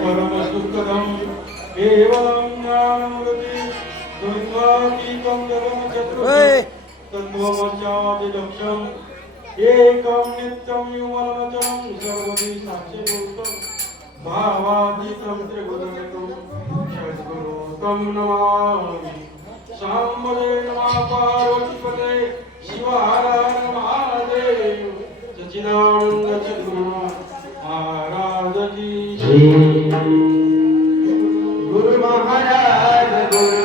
परमसुखदं केवलं ज्ञानमूर्ति द्वैतातीतं जगच्चतुर्भुजं तत्त्वमस्यादिलक्ष्यम् एकं नित्यं विमलमचलं सर्वदि साक्षिभूतं भावातीतं त्रिगुणरहितं सद्गुरु तं नमामि। शाम्बवे नमः पार्वतीपते शिवाय महादेव सच्चिदानंद सद्गुरु महाराज की गुरु महाराज गुरु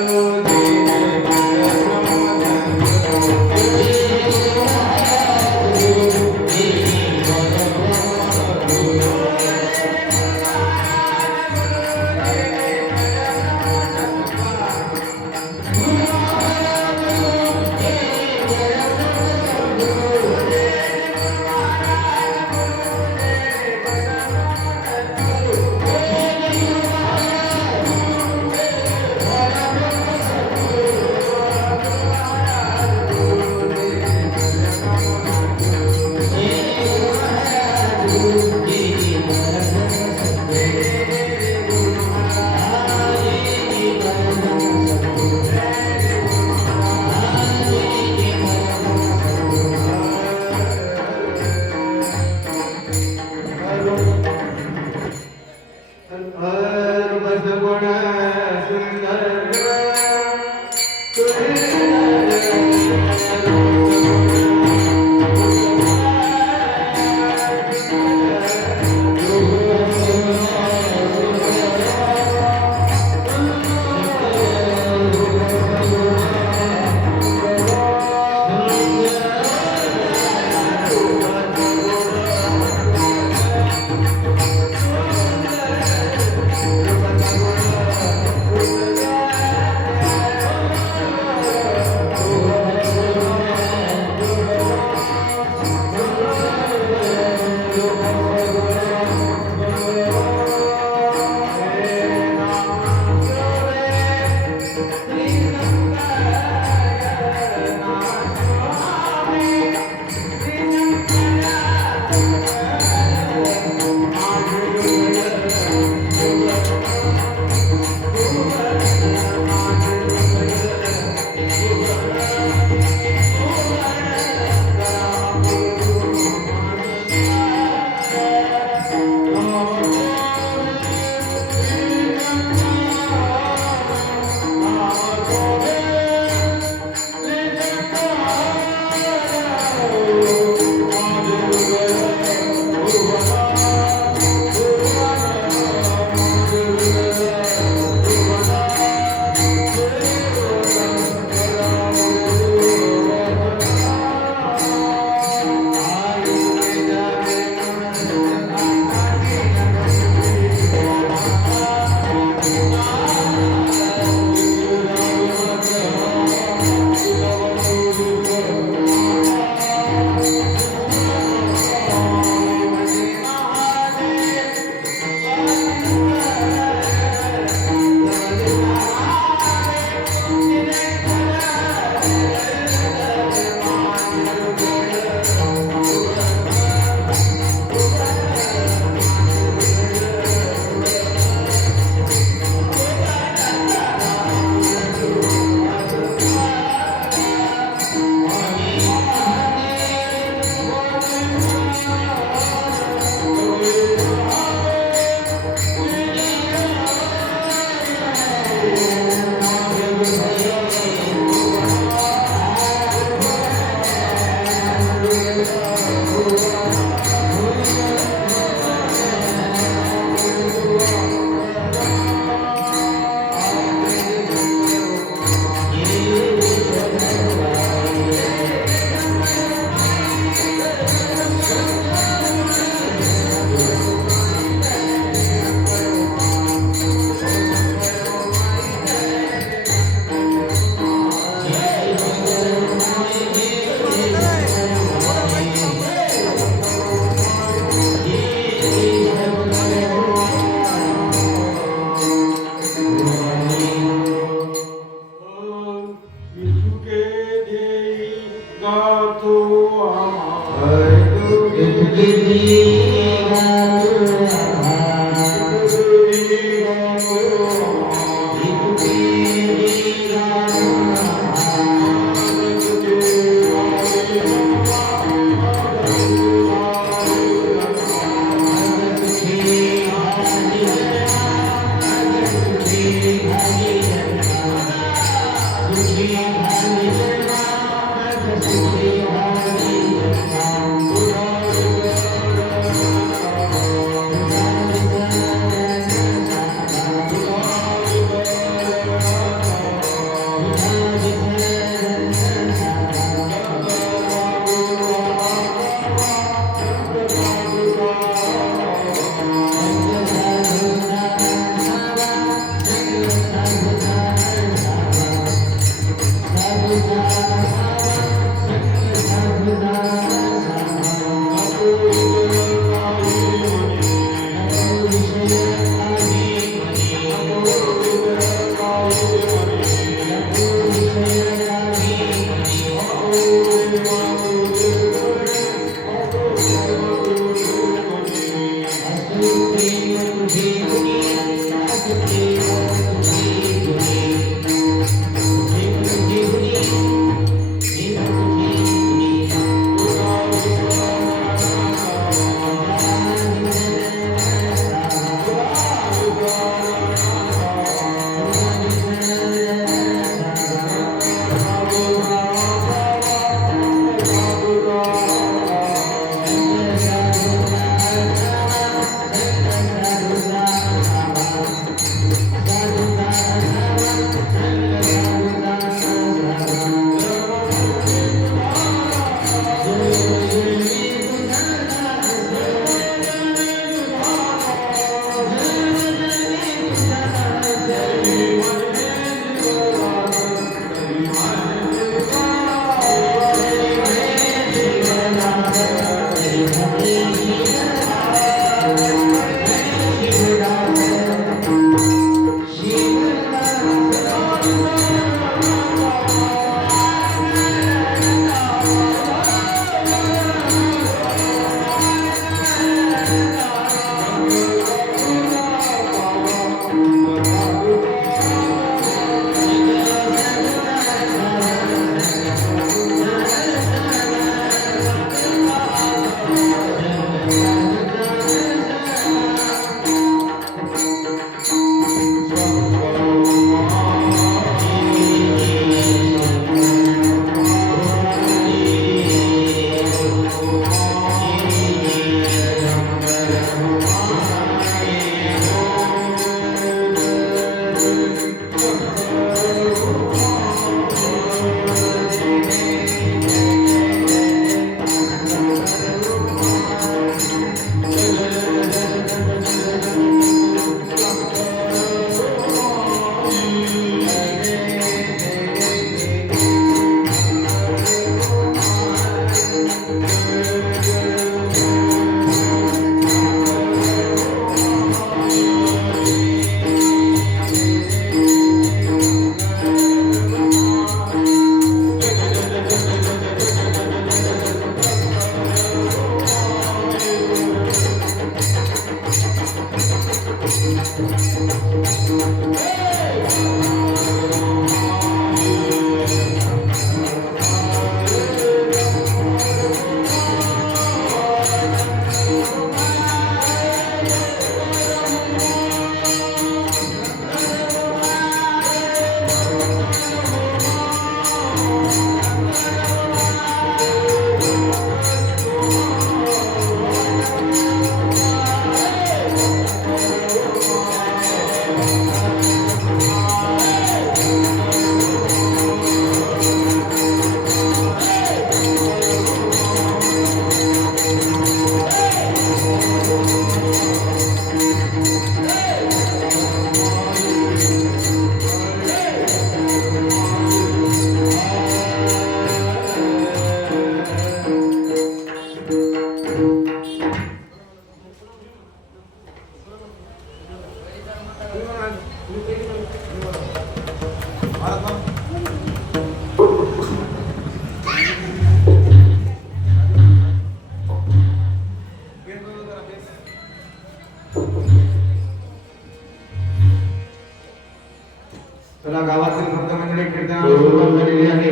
चला गावातील भक्त मंडळी कीर्तनाला सुरुवात झालेली आहे.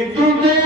इथून ते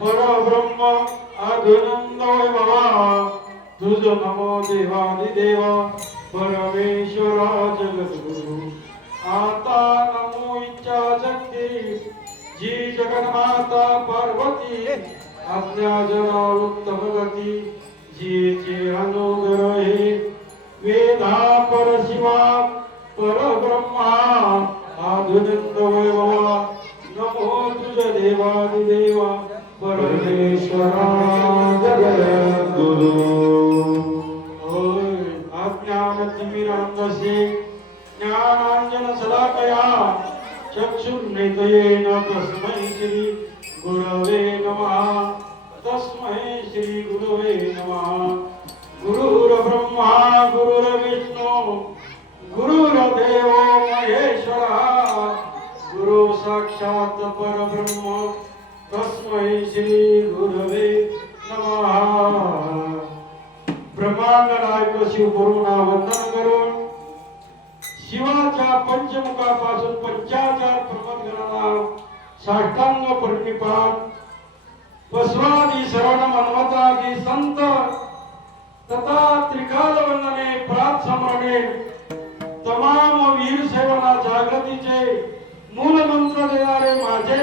परब्रह्म अधुनंद वैभवा तुझ नमो देवादिदेव परमेश्वरा जगद्गुरु आता नमो इच्छा शक्ती जी जगन्माता पार्वती आज्ञा जरा उत्तम गती जीचे अनुग्रह हे वेदा परशिवा परब्रह्मा आधुनंद वैभवा नमो तुझ देवादिदेवा परमेश्वरा जगद्गुरु आज्ञानतिमिरान्धस्य ज्ञानाञ्जन शलाकया चक्षुर्नेत्रयेन तस्मै श्री गुरवे नमः तस्मै श्री गुरवे नमः गुरुर्ब्रह्मा गुरुर्विष्णु गुरुर्देवो महेश्वरः गुरु साक्षात् परब्रह्म तस्मै श्री गुरवे नमः ब्रह्मांड नायक शिव गुरुना वंदन करून शिवाच्या पंचमुखापासून पंचाचार प्रमदगणाला साष्टांग प्रणिपात बसवादी शरण मनमतादी संत तथा त्रिकाल वंदने प्रात समरणे तमाम वीर सेवना जागृतीचे मूल मंत्र देणारे माझे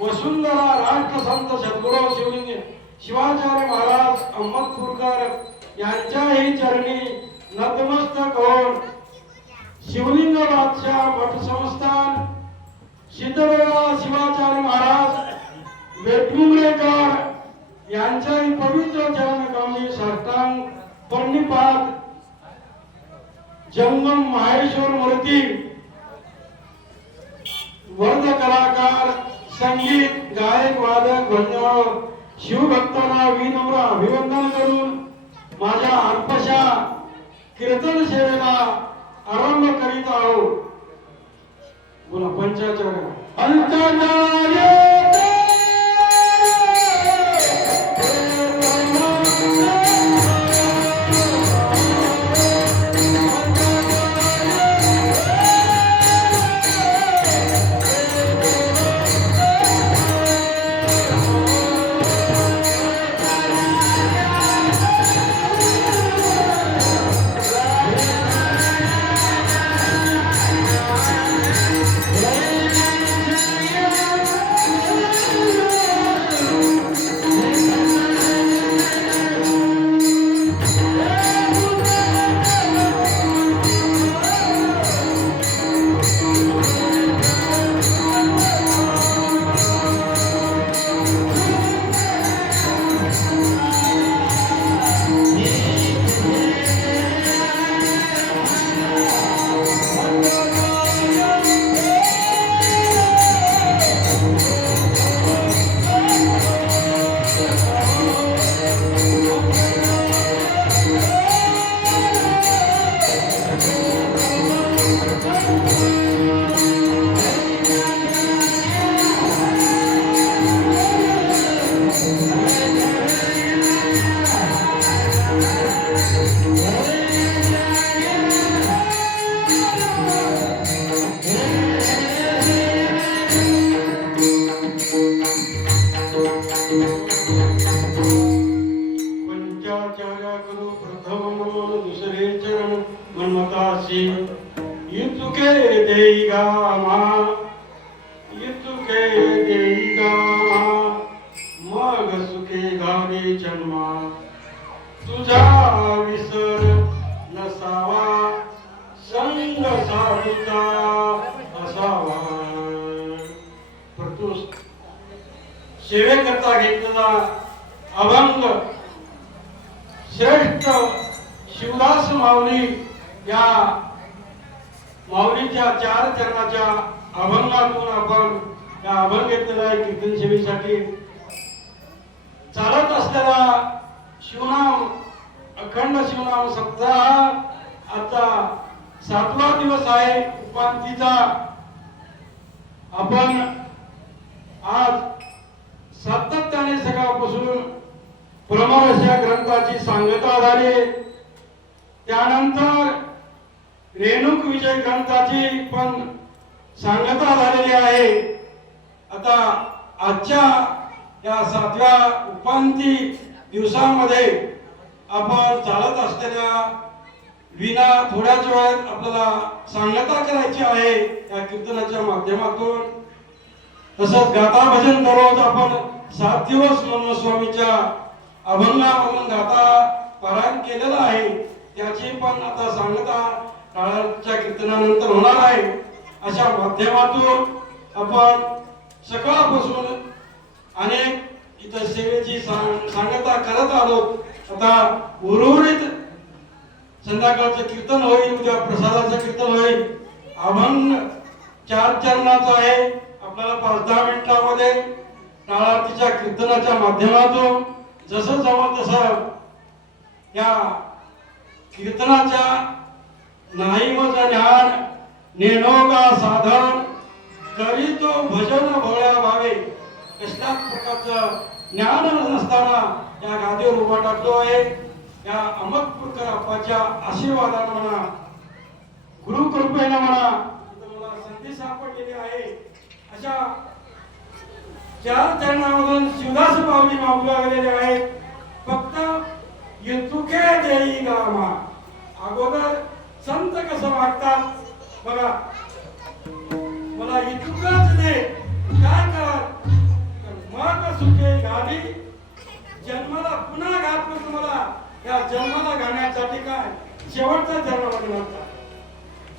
वसुंधरा राष्ट्रसंत सद्गुरू शिवलिंग शिवाचार्य महाराज अहमदपूरकर यांच्याही चरणी नतमस्तक होऊन शिवलिंग बादशाह मठ संस्थान सिद्धगंगा शिवाचार्य महाराज वेटमुंगरेकर यांच्याही पवित्र चरण कमली साष्टांग प्रणिपात जंगम माहेश्वर मूर्ती वर्ध कलाकार संगीत गायक वादक भजन शिवभक्तांना विनम्र अभिवंदन करून माझ्या अल्पशा कीर्तन सेवेला आरंभ करीत आहोत. बोला पंचाचार्य पंचाचार्य पंचाचार्याकडून प्रथम दुसरे चरण मन्मतासी इतुके देई गामा इतुके देई गामा मग सुखे घावे जन्मा तुझा विसर नसावा संग साधूचा असावा. परंतु सेवेकरता घेतलेला अभंग श्रेष्ठ शिवदास माऊली या माऊलीच्या 4 चरणाच्या अभंगातून आपण या अभंग घेतलेला आहे. कीर्तन सेवेसाठी चालत असलेला शिवनाम अखंड शिवनाम सप्ताह आता 7वा दिवस आहे उपांतीचा. आपण आज सातत्याने सकाळपासून प्रमोद या ग्रंथाची सांगता झाली. त्यानंतर रेणुक विजय ग्रंथाची पण सांगता झालेली आहे. आता आजच्या या 7व्या उपांती दिवसामध्ये आपण चालत असलेल्या विना थोड्याच वेळात आपल्याला सांगता करायची आहे या कीर्तनाच्या माध्यमातून. तसंच गाथा भजन दररोज आपण 7 दिवस मनोज स्वामीच्या अभंगामधून गाथा पारायण केलेलं आहे. त्याची पण आता सांगता काळाच्या कीर्तनानंतर होणार आहे. अशा माध्यमातून आपण सकाळपासून अनेक इतर सेवेची सांगता करत आलो. आता उर्वरित संध्याकाळचं कीर्तन होईल, उद्या प्रसादाचं कीर्तन होईल. अभंग 4 चरणाचा आहे. आपल्याला 5-10 मिनिटांमध्ये टाळातीच्या कीर्तनाच्या माध्यमातून जसं जमत तसं या कीर्तनाच्या नाही मज ज्ञान नेणोगा साधन करी तो भजन भोळ्या भावे. कसल्याच प्रकारचं ज्ञान नसताना या गादीवर उभा टाकलो आहे. या अहमदपूरकर अप्पाच्या आशीर्वादानं म्हणा, गुरुकृपेनं म्हणा मला संधी सापडलेली आहे. अशा 4 चरणामधून शिवदास माऊली मागूला गेलेले आहेत. फक्त इतुके देई गामा. अगोदर संत कसं वागतात बघा. मला इतुकच दे, काय कर मग सुखे घाली. जन्माला पुन्हा घातलं तुम्हाला. या जन्माला घालण्यासाठी काय शेवटचा जन्म म्हणतात.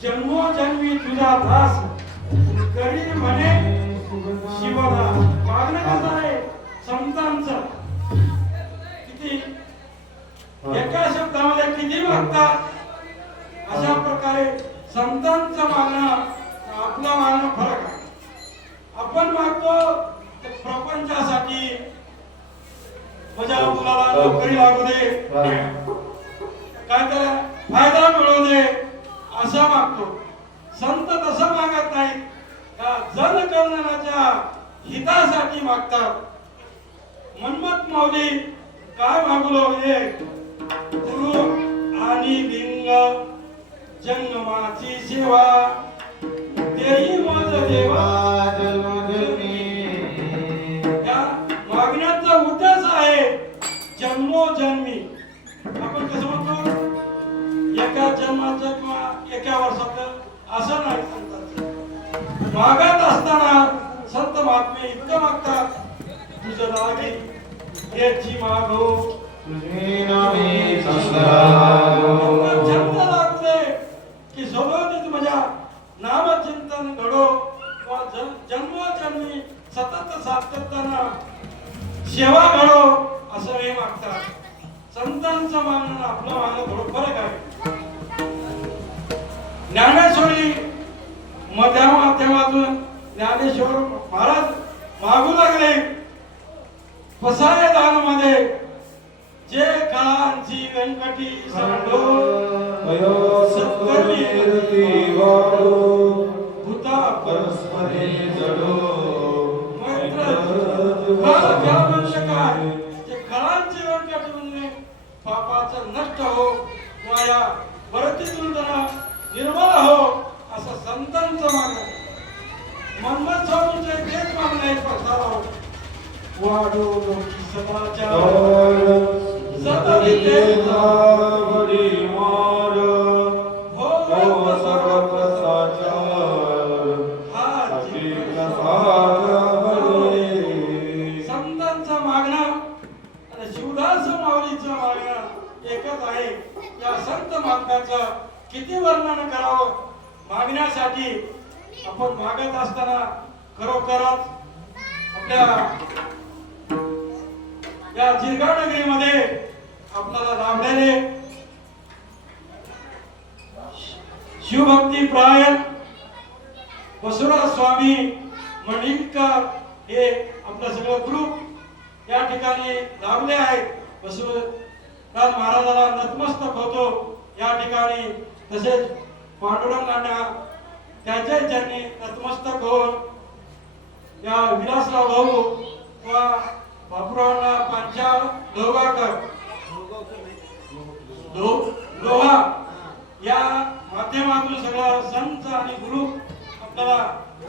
जन्मोजन्मी तुझा दास करी म्हणे शिवदास. मागणं कसं आहे संतांचं. किती एका शब्दामध्ये किती मागतात. अशा प्रकारे संतांचं मागणं आपलं मागणं फरक आहे. आपण मागतो प्रपंचासाठी, माझ्या मुलाला नोकरी लागू दे, काय तर फायदा मागतो. संत तसं मागत नाहीत, का जनकल्याणाच्या हितासाठी मागतात. मन्मथ माऊली काय मागलो एक गुरु आणि लिंग जंगमाची सेवा देई माझ देवा. या मागण्याचा उद्देश आहे जन्मोजन्मी. आपण कसं म्हणतो एका जन्माचं किंवा एका वर्षाचं असं नाही संतांचं. मागत असताना संत महात्मे इतकं मागतात, तुझं लागे याची मागो तुझे नामे छंद लागते की सोबतच माझ्या नामचिंतन घडो किंवा जन्मोजन्मी सतत सातत्यानं सेवा घडो असं हे मागतात. संतांचं मागणं आपलं मागणं थोडं फरक आहे. ज्ञानेश्वरी मध्या माध्यमातून ज्ञानेश्वर महाराज मागू लागले पसाय दान मध्ये जे कांची व्यंकटी सांडो सत्कर्मी भूता परस्परे जडो मैत्र क्या म्हणजे काय जे कांची व्यंकटी म्हणजे पापाचं नष्ट हो किंवा या परतीतून जरा निर्मळ हो असं संतांचं मागणं. मन्मथ स्वामींचे तेच मागणं आहे. पसाराव वाढो लोकी सदाचार सतविते वरी मार हो सर्व प्रसाचार हाती प्रसाद भरे. संतांचं मागणं आणि शिवदास माऊलीचं मागणं एकच आहे. या संत मागण्याचं किती वर्णन करावं. मागण्यासाठी आपण मागत असताना खरोखरच आपल्या या जिरगा नगरीमध्ये आपल्याला लाभलेले शिवभक्ती प्रायण बसवराज स्वामी मंडलिकर हे आपलं सगळं ग्रुप या ठिकाणी लाभले आहेत. बसवराज महाराजाला नतमस्तक होतो या ठिकाणी. तसेच पांडुरंगांना त्याच्या ज्यांनी नतमस्तक होऊन या विलासराव भाऊ किंवा बापूरावांना पांचाळ लोहाकर लोहा या माध्यमातून सगळा संत आणि गुरु आपल्याला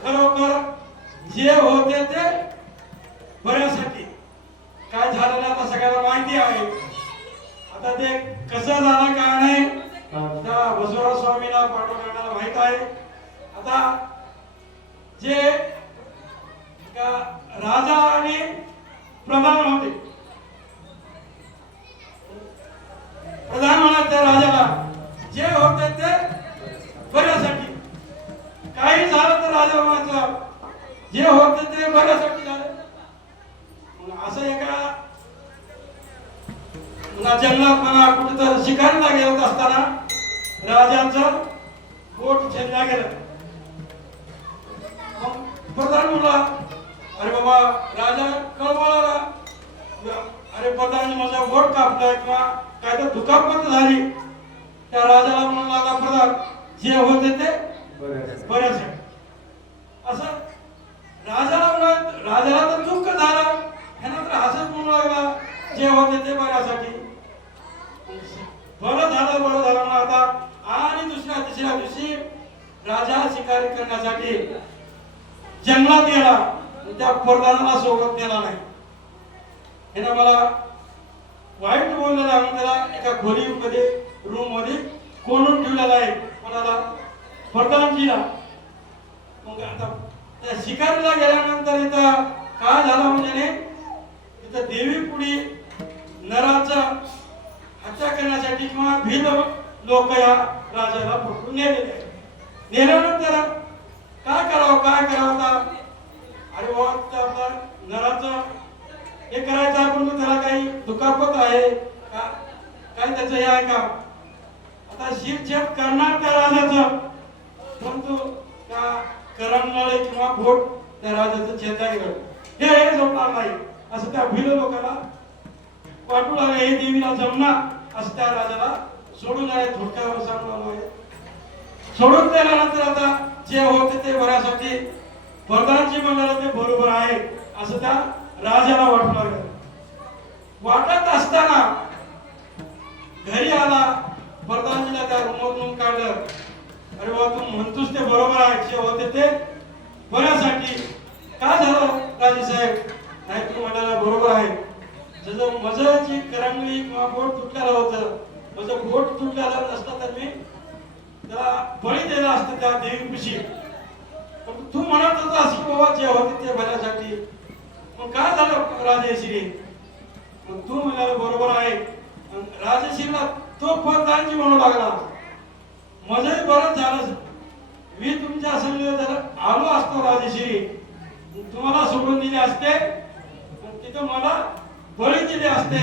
खरोखर जे होते ते बऱ्यासाठी. काय झालेलं आता सगळ्यांना माहिती आहे. आता ते कसं झालं काय नाही त्या बसवराज स्वामीला पांडुरंगाला माहित आहे. आता जे राजा आणि प्रधान होते, प्रधान म्हणत त्या राजाला जे होते ते बऱ्यासाठी. काही झालं तर राजा म्हणायचं जे होते ते बऱ्यासाठी झालं. असं एका जंगलात म्हणा कुठे तर शिकारीला गेला असताना राजाचं बोट छेदला गेलं. प्रधान म्हणला अरे बाबा राजा कळवळाला अरे प्रधान माझा बोट कापलाय किंवा काय तर दुखापत झाली. त्या राजाला म्हणाला प्रधान जे होते ते बऱ्यासाठी. असं राजाला तर दुःख झालं. त्यानंतर हसत म्हणू लागला जे होते ते बऱ्यासाठी. बरं झालं म्हणून आता. आणि दुसऱ्या तिसऱ्या दिवशी राजा शिकारी करण्यासाठी जंगलात गेला. त्या प्रधानाला सोबत नेला नाही. यानं मला वाईट बोललेला आहे. त्याला एका खोलीमध्ये रूम मध्ये कोणून ठेवलेला आहे. कोणाला प्रधानजीला. मग आता त्या शिकारीला गेल्यानंतर इथं काय झालं म्हणजे इथं देवी पुढे नराचा हत्या करण्यासाठी किंवा भील लोक या राजाला पकडून नेलेले. नेल्यानंतर काय करावं आता. अरे बाबा नराचं हे करायचं आपण त्याला काही दुखापत आहे का काय त्याचं हे आहे का. आता शिरछेद करणार त्या राजाचं परंतु का करंगळे किंवा बोट त्या राजाचं छेदा गेलं हे जमणार नाही असं त्या भिल लोकांना वाटू लागलं. हे देवीला जमणार असं त्या राजाला सोडून आहे. थोडक्यावर सांगणार सोडून दिल्यानंतर आता जे होते ते भरण्यासाठी वरदानजी मंडळ ते बरोबर आहे असं त्या राजाला वाटू लागलं. वाटत असताना घरी आला, वरदानजीला त्या रूममधून काढलं. अरे वा, तू म्हणतोस ते बरोबर आहे, जे होते ते बऱ्यासाठी. काय झालं राजे साहेब? नाही, तू म्हणाला बरोबर आहे. जसं माझं जी करंगली किंवा बोट तुटलेलं होतं, माझं बोट तुटलेलं नसतं तर मी त्याला बळी दिला असतं त्या देवीपाशी. पण तू म्हणत होतास की बाबा जे होते ते भल्यासाठी. मग काय झालं राजेश्री? मग तू म्हणाला बरोबर आहे. राजेश्रीला तो वरदानजी म्हणू लागला, माझंही बरं झालं, मी तुमच्या संग जर आलो असतो राजेश्री, तुम्हाला सोडून दिले असते, तिथं मला बळी दिले असते.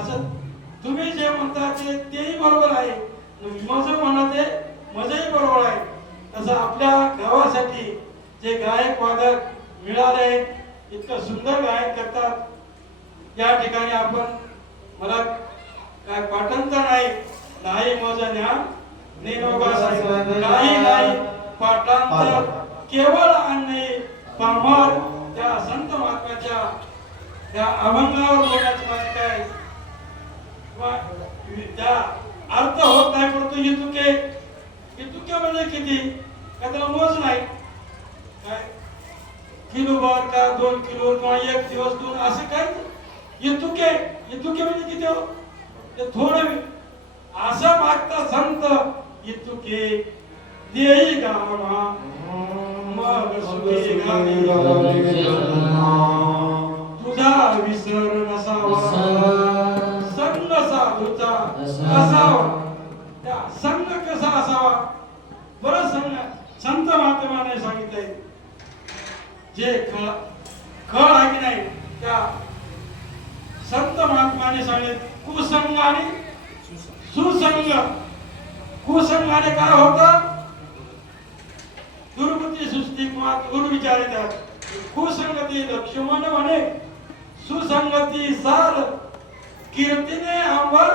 असं तुम्ही जे म्हणता तेही बरोबर आहे, माझं म्हणत आहे माझंही बरोबर आहे. तसं आपल्या गावासाठी जे गायक वादक मिळाले, इतकं सुंदर गायन करतात. या ठिकाणी आपण, मला काय पाठांतर नाही माझं ज्ञान काही नाही पाठांतर, केवळ आणि पामर त्या संत महात्म्याच्या त्या अभंगावर बोलण्याची माझी काय त्या अर्थ होत नाही. परंतु इतुके म्हणजे किती? काय त्याला मोज नाही. काय किलोभर का 2 किलो किंवा 1 दिवस 2 असं काय? इतुके म्हणजे किती हो? ते थोडं असं मागता संत, इतुके देई गामा मग सुखी गावी तुझा विसर नसावा, संग साधूचा असावा. त्या संग कसा असावा? बरं संत महात्म्याने सांगितलंय, जे खळ आहे की नाही, त्या संत महात्म्याने सांगितले कुसंग आणि सुसंग. कुसंगाने काय होतं? दुर्बुद्धी, सुस्ती किंवा दुर्विचार येतात. कुसंगती लक्ष्मण म्हणे, सुसंगती सार कीर्तीने अंबर.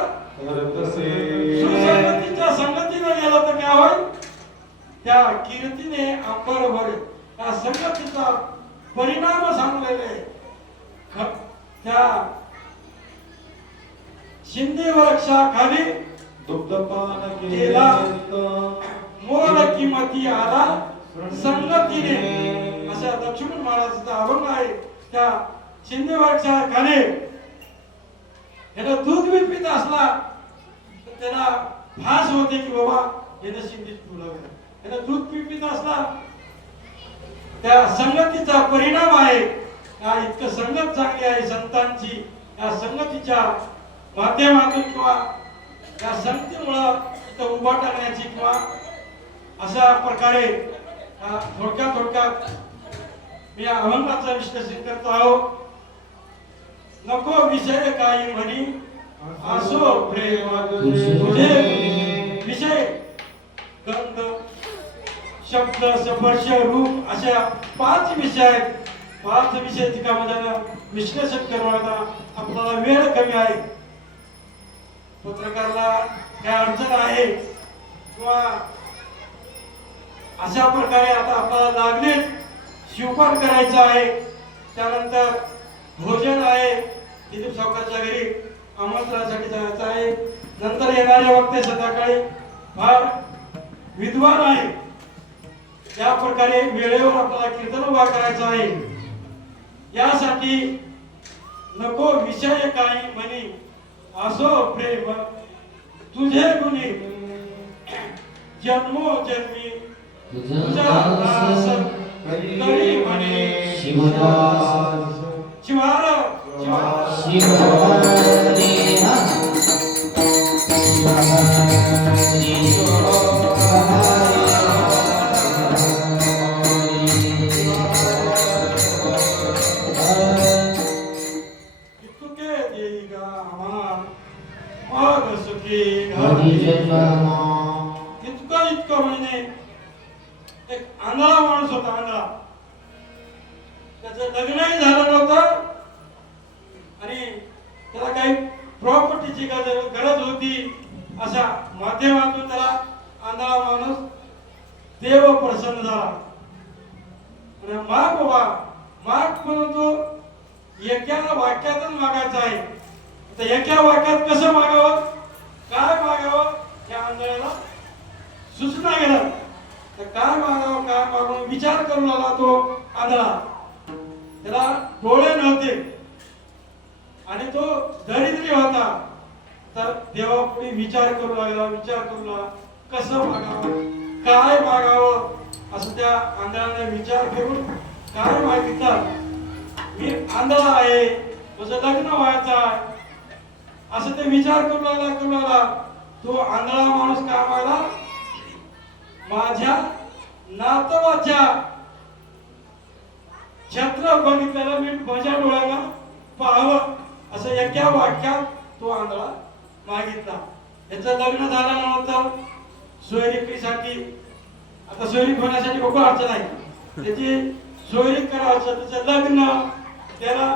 सुसंगतीच्या संगतीने गेलं तर काय होईल? त्या कीर्तीने अंबर भरेल. त्या संगतीचा परिणाम सांगलेले त्या शिंदे वृक्षाखाली दुग्धपान केला, मोल किमती आला संगतीने. अशा लक्ष्मण महाराजांचा अभंग आहे. त्या शिंदे वृक्षाखाली याला दूध बी पित असला तर त्याला भास होते की बाबा याने शिंदीत पिऊ लागला. याला दूध बी पित असला, त्या संगतीचा परिणाम आहे. इतकं संगत चांगली आहे संतांची. या संगतीच्या माध्यमातून किंवा या संगतीमुळं इथं उभा टाकण्याची किंवा अशा प्रकारे थोडक्यात मी या अभंगाचं विश्लेषण करतो आहोत. नको विषय काही म्हणी असो प्रेम तुझे विषय, गंध, शब्द, स्पर्श, रूप अशा 5 विषय आहेत. 5 विषय ठिकाणी विश्लेषण करण्याचा आपल्याला वेळ कमी आहे. पत्रकाराला काय अडचण आहे किंवा अशा प्रकारे आता आपल्याला लागले शिवपाठ करायचं आहे. त्यानंतर भोजन आहे, दिलीप सावकारच्या घरी आमंत्रणासाठी जायचं आहे. नंतर येणाऱ्या वक्ते संध्याकाळी फार विद्वान आहे. त्या प्रकारे वेळेवर आपल्याला कीर्तन उभा करायचं आहे. यासाठी नको विषय काही म्हणी असो प्रेम तुझे गुणी, जन्मो जन्मी तुझा दास करी म्हणे शिवदास. शिवार इतकं म्हणजे एक आंधळा माणूस होता. आंधळा, त्याचं लग्नही झालं नव्हतं आणि त्याला काही प्रॉपर्टीची गरज होती. अशा माध्यमातून त्याला आंधळा माणूस देव प्रसन्न झाला. माग बाबा माग म्हणून तो एका वाक्यातच मागायचं आहे. तर एका वाक्यात कसं मागावं, काय मागावं या आंधळ्याला सुचना गेलं. तर काय मागावं काय मागून विचार करू लागला तो आंधळा. त्याला डोळे नव्हते आणि तो दरिद्री होता. तर देवापुढे विचार करू लागला कसं मागावं काय मागावं असं त्या आंधळ्याने विचार करून काय मागितलं. मी आंधळा आहे, माझं लग्न व्हायचं आहे असं ते विचार करू लागला. तो आंधळा माणूस काय मागला, माझ्या नातवाच्या छत्र बघितलेलं मी माझ्या डोळ्याला पाहावं असं एका वाक्यात तो आंधळा मागितला. याचं लग्न झाल्यानंतर सोयरिकीसाठी आता सोयरीक होण्यासाठी खूप अडचण आहे. त्याची सोयरीक करायचं त्याचं लग्न त्याला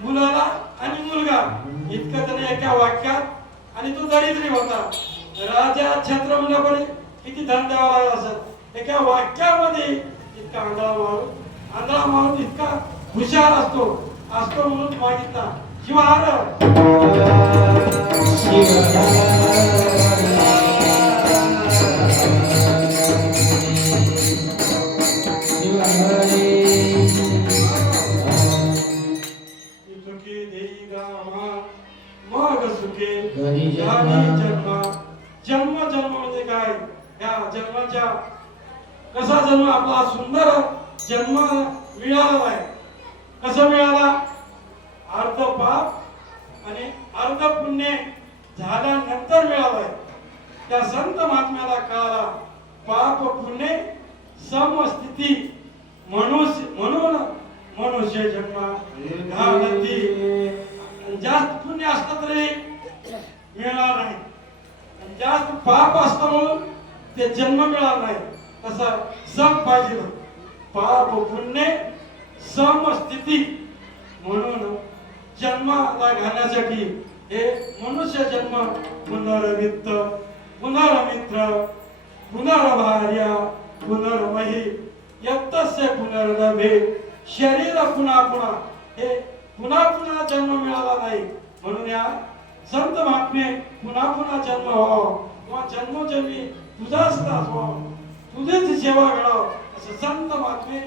मुलाला आणि मुलगा इतकं त्याने एका वाक्यात. आणि तो दरिद्री होता. राजा छत्र मुलाकडे किती धन द्यावा लागला असत. एका वाक्यामध्ये इतका आंधळा माणूस इतका हुशार असतो म्हणून मागितला शिवार मग सुखे जन्म म्हणजे काय, या जन्माच्या कसा जन्म आपला सुंदर जन्म मिळाला आहे. कसा मिळाला, अर्ध पाप आणि अर्ध पुण्य झाल्यानंतर मिळाला आहे. त्या संत महात्म्याला कळाला पाप पुण्य समस्थिती म्हणून मनुष्य जन्म घालती. जास्त पुण्य असतं तरी मिळणार नाही, जास्त पाप असतं म्हणून ते जन्म मिळणार नाही. तसा सम पाहिजे, पाप पुण्य समस्थिती म्हणून जन्माला घालण्यासाठी हे मनुष्य जन्म पुनर्वित्त पुनर्मित्र पुनर्भार्या पुनर्मही यत्तस्य पुनर्लभे. शरीर पुन्हा हे पुन्हा जन्म मिळाला नाही. म्हणून या संत महात्मे पुन्हा जन्म व्हावा किंवा जन्मोजन्मी तुझाच दास व्हावा, तुझीच सेवा घडावं असं संत महात्मे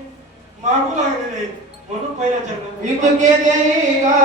मागू लागलेले. म्हणून पहिल्या जन्मात इतके देईगा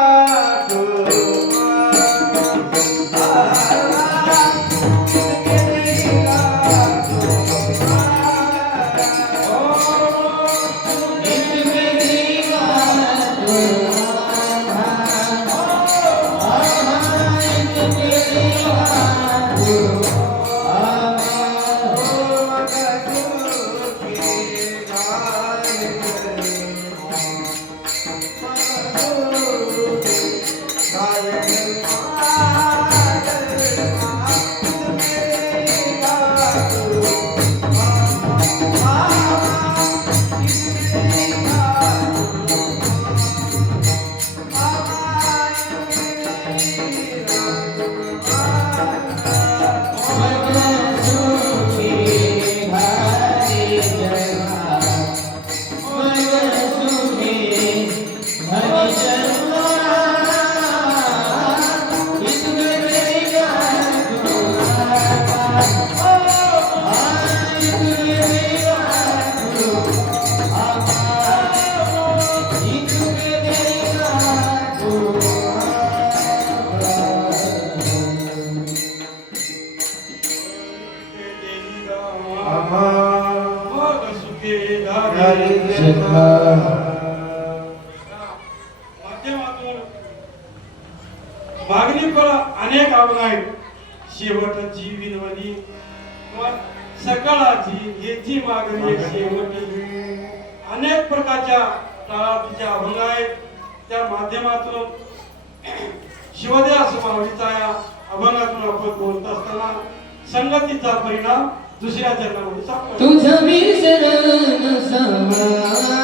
मागणी पर अनेक आहेत. शेवटची विनवणी सकाळची हेची मागणी शेवटी अनेक प्रकारच्या टाळाटीच्या अभंग आहेत. त्या माध्यमातून शिवदास माऊलीचा या अभंगातून आपण बोलत असताना संगतीचा परिणाम दुसऱ्या चरणामध्ये सापडतो. तुझं विसरण सवा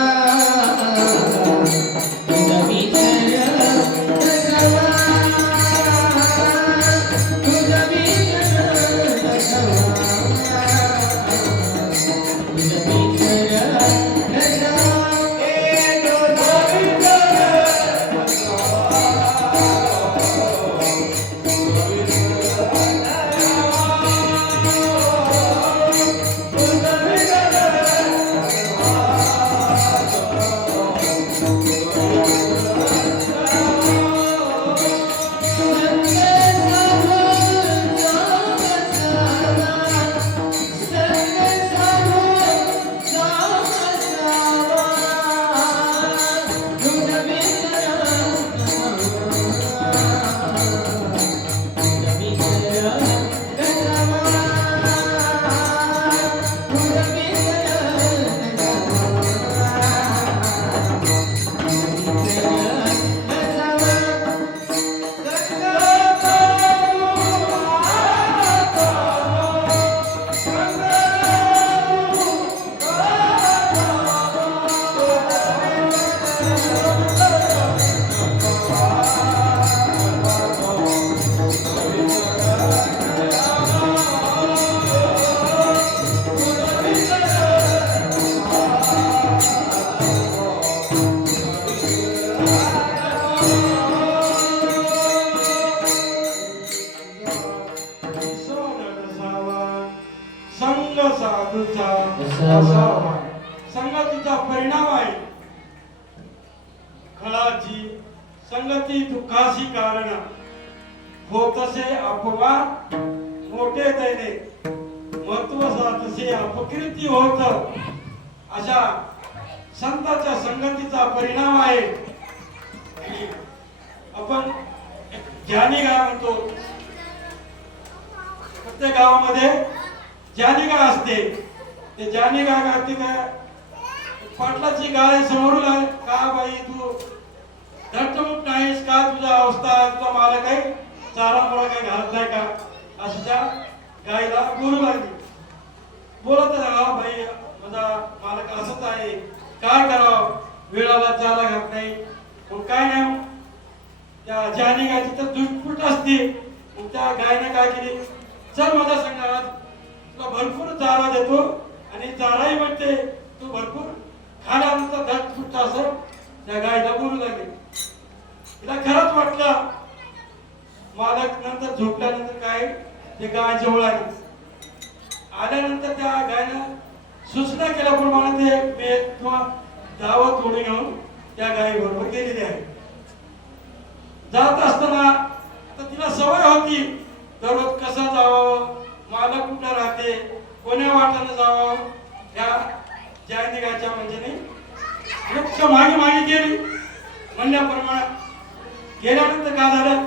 संग साधूचा असावा. असावा. संगतीचा परिणाम आहे खळाची संगती दुःखाची कारण होतसे अपमान मोठे दैने महत्व साधसे अपकृती होत. अशा संतांच्या संगतीचा परिणाम आहे. आपण ज्ञानी गाय म्हणतो. प्रत्येक गावामध्ये ज्ञानी गाय असते. ते ज्ञानी गाय घालते काय पाटलाची गाय समोरून आली का बाई तू धटमुट नाहीस का तुझा अवस्था तुझा मालक आहे चारा मोळा काही घालत नाही का अशी त्या गायला बोलू लागली. बोलत राहा बाई माझा मालक असंच आहे काय करावं वेळाला चारा घात नाही मग काय नाही. त्या ज्याने गायची तर दुष्पुट असते. मग त्या गायने काय केली चल माझ्या संघात तुला भरपूर चारा देतो आणि चाराही म्हणते तू भरपूर खाल्यानंतर धटपुट असं त्या गायला बोलू लागले. तिला खरंच वाटलं. मालक नंतर झोपल्यानंतर काय ते गाय जवळ आली. आल्यानंतर त्या गायनं सूचना केल्याप्रमाणे ते बेत किंवा दावत थोडी घेऊन त्या गायी बरोबर गेलेली आहे. जात असताना आता तिला सवय होती दररोज कसं जावं मालक कुठं राहते कोण्या वाटानं जावं या जयनिकाच्या म्हणजे मागे मागे गेली म्हणण्याप्रमाणे. गेल्यानंतर काय झालं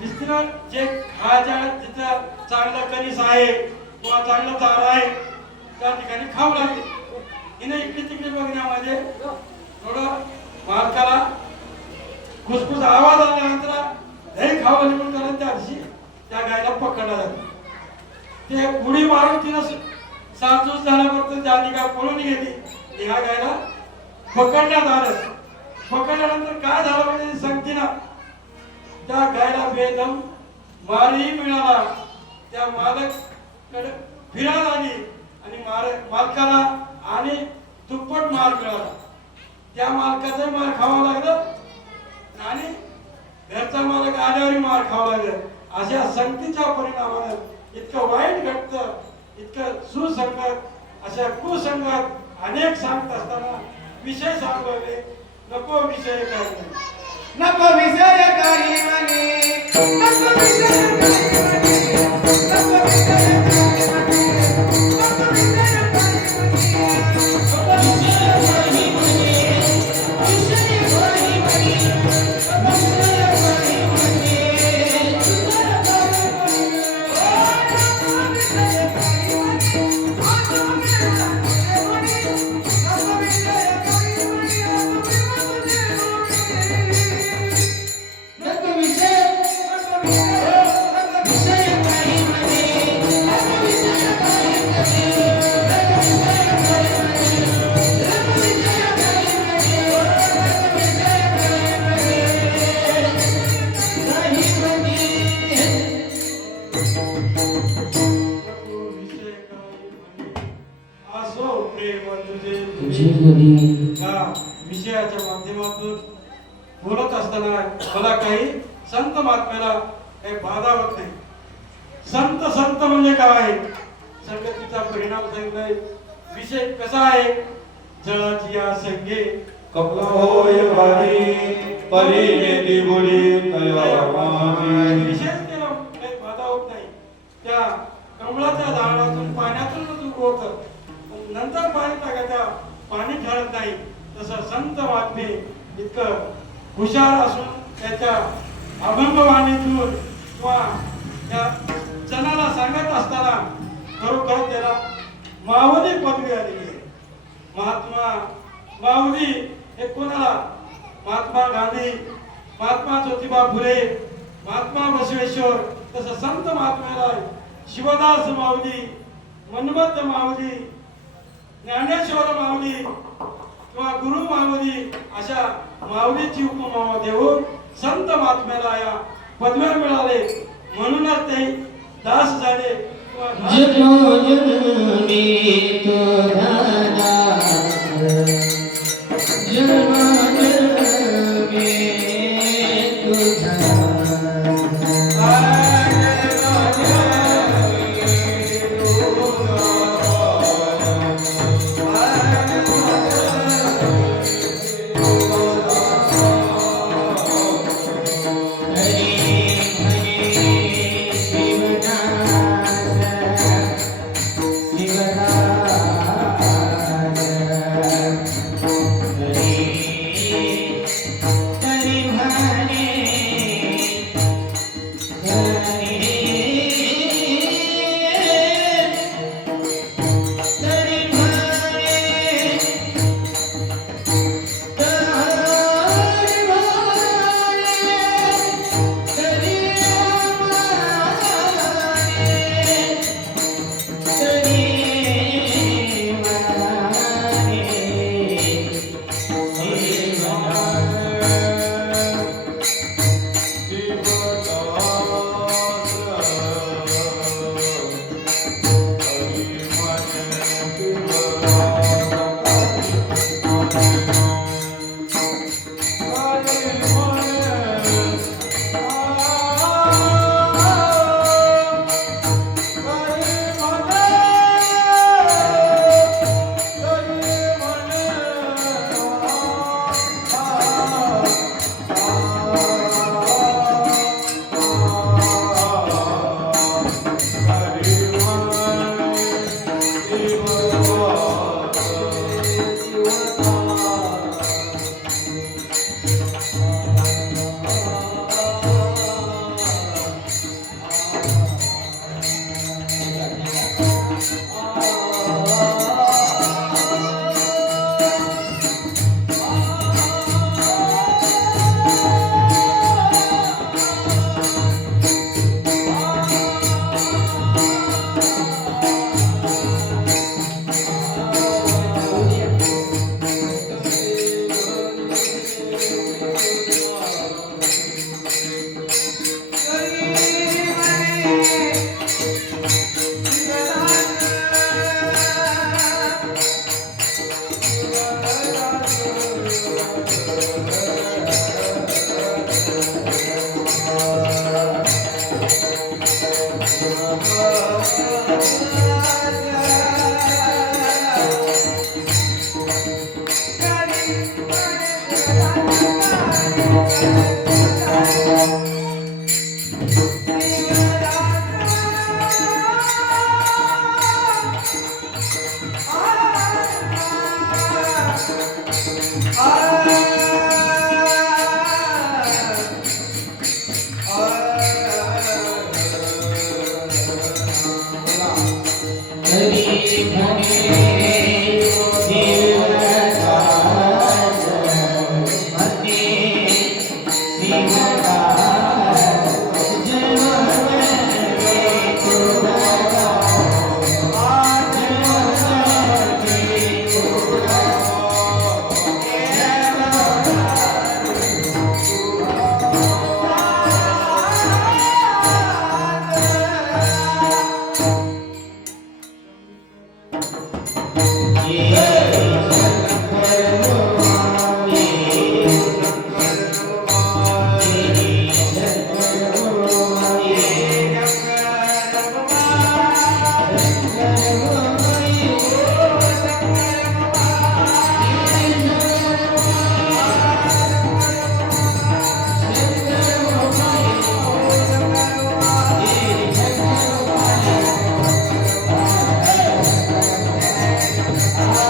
दिसतं जे खायच्या जिथं चांगलं कणीस आहे किंवा चांगला चारा आहे त्या ठिकाणी खाऊ लागली. हिने इकडे तिकडे बघण्यामध्ये थोडं मालकाला खुसखुस आवाज आल्यानंतर हे खाऊ म्हणून त्याला त्या दिवशी त्या गायला पकडला जातो. ते उडी मारून तिनं सातूस झाल्यावर ज्यानी गाय पळून गेली. ह्या गायला पकडण्यात आलं. पकडल्यानंतर काय झालं म्हणजे सांगते ना त्या गायला बेदम मारही मिळाला. त्या मालक फिरायला आली आणि मालकाला आणि दुप्पट मार मिळाला. त्या मालकाचा मार खावा लागलं आणि घरचा मालक आल्यावरही मार खावा लागलं. अशा संगतीच्या परिणामानं इतकं वाईट घडतं इतकं सुसंगत अशा कुसंगत अनेक सांगत असताना विषय सांगले नको विषय काय नको विषय काही म्हणे नको विषय काही म्हणे नको विषय काही म्हणे नको विषय काही म्हणे विषयाच्या माध्यमातून बोलत असताना मला काही संत महात्म्याला काही बाधा होत नाही. संत संत म्हणजे काय संगतीचा परिणाम सांगितलाय. विषय कसा आहे जळाची या संगे कपला होय वारी परिणेती बुडी तयामानी. विशेष केला काही बाधा होत नाही. त्या कमळाच्या झाडातून पाण्यातून दूर होत नंतर पाणी टाकायचं पाणी ठरत नाही. तसं संत महात्मे इतकं हुशार असून त्याच्या अभंगवाणीतून किंवा त्या जनाला सांगत असताना खरोखर त्याला माऊली पदवी आलेली आहे. महात्मा माऊली हे कोणाला महात्मा गांधी महात्मा ज्योतिबा फुले महात्मा बसवेश्वर तसं संत महात्म्याला शिवदास माऊली मन्मथ माऊली ज्ञानेश्वर माऊली किंवा गुरु माऊली अशा माऊलीची उपमा देऊन संत महात्म्याला या पदव्या मिळाले. म्हणूनच ते दास झाले. जन्मोजन्मी तुझा दास जन्मोजन्मी तुझा दास हरी हरे शिवदास हरे शिवदास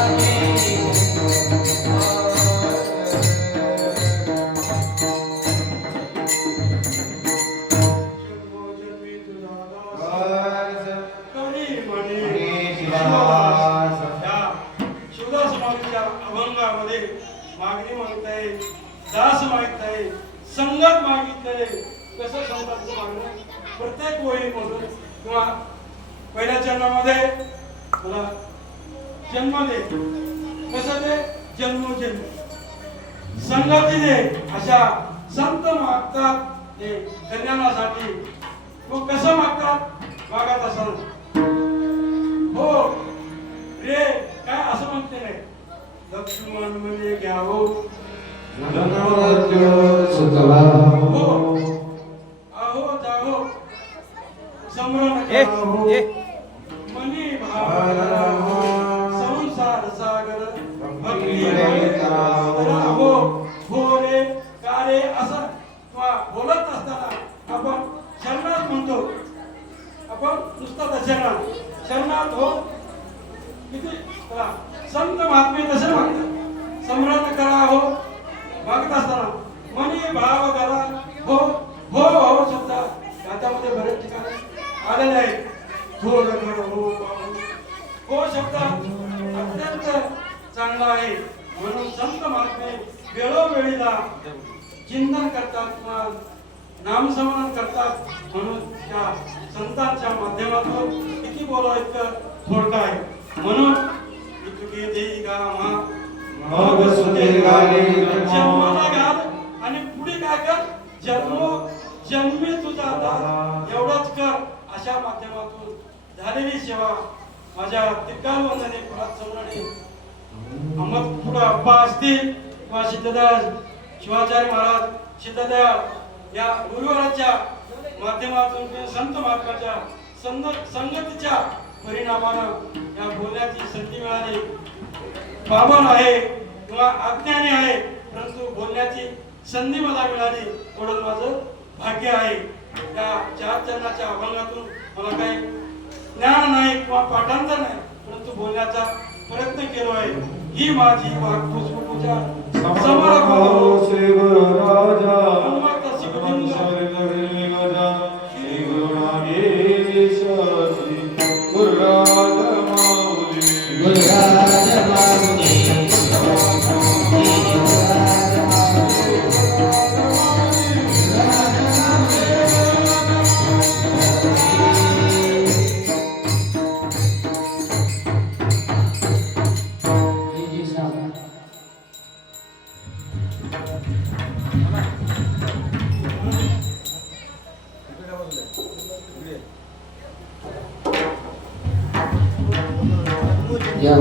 जय जन्मोजन्मी तुझा दास करी म्हणे या शिवदास स्वामींच्या अभंगामध्ये मागणी मागताय, दास मागताय, संगत मागितलंय. कसं संतांचं मागणं प्रत्येक ओळीमधून किंवा पहिल्या जन्मामध्ये मला जन्म दे, कसं ते जन्मोजन्मी संगती दे, अशा संत मागतात ते कल्याणासाठी. मग कसं मागतात? मागत असाल हो रे काय असं म्हणते नाही, लक्ष्मण म्हणजे घ्यावो हो आहो जाहो समरण करावो मनी भाव करावो संसार सागर भक्ती करावो हो रे का रे असं किंवा बोलत असताना आपण शरणात म्हणतो. आपण नुसतं शरणात शरणात हो किती चला, संत महात्मे तसे मागतात. समरण करा हो मागत असताना मनी भाव करा हो हो हो शब्द त्याच्यामध्ये बरेच ठिकाणी आलेले आहेत. थोर घर हो हो शब्द अत्यंत चांगला आहे. म्हणून संत महात्मे वेळोवेळीला चिंतन करतात किंवा नामस्मरण करतात. म्हणून त्या संतांच्या माध्यमातून किती बोलायचं थोडं आहे. म्हणून इतके देई गामा मग सुते गाली जन्माला घाल आणि पुढे काय कर, जन्मी तुझा दास एवढंच कर. अशा माध्यमातून झालेली सेवा माझ्या तिक्काल वंदने प्रभात सम्राटे अहमद पुढे अप्पा असतील किंवा सिद्धदास शिवाचार्य महाराज सिद्धदयाळ या गुरुवाराच्या माध्यमातून किंवा संत महात्म्याच्या संगतीच्या परिणामानं या बोलण्याची संधी मिळाली. पावन आहे किंवा अज्ञानी आहे, परंतु बोलण्याची संधी मला मिळाली, एवढं माझं भाग्य आहे. या चार चरणाच्या अभंगातून मला काही ज्ञान नाही किंवा पाठांतर नाही, परंतु बोलण्याचा प्रयत्न केलो आहे. ही माझी वागपूजा समर्पण श्री गुरु राजा हनुमंत शिवलिंग श्री गुरु नागेश श्री गुरु राजा माऊली गुरुराज माऊली या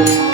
Oh,